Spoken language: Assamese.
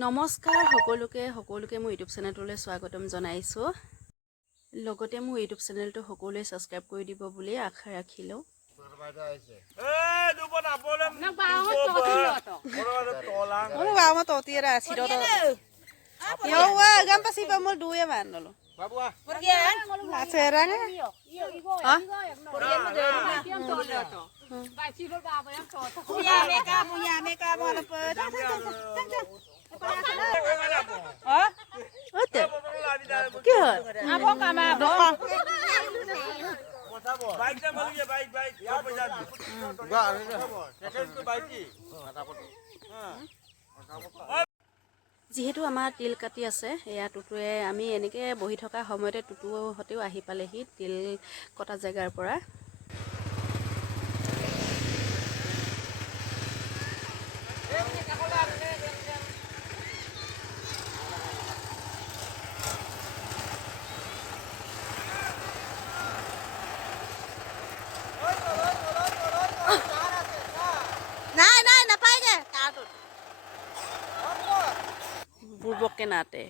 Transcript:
নমস্কাৰ সকলোকে মোৰ ইউটিউব চেনেলটোলৈ স্বাগতম জনাইছোঁ। লগতে মোৰ ইউটিউব চেনেলটো সকলোৱে ছাবস্ক্ৰাইব কৰি দিব বুলি আশা ৰাখিলোঁ। যিহেতু আমাৰ তিল কাটি আছে, এয়া টুটুৱে আমি এনেকৈ বহি থকা সময়তে টুটুহঁতেও আহি পালেহি তিল কটা জেগাৰ পৰা। বুৰ্বককে নাতে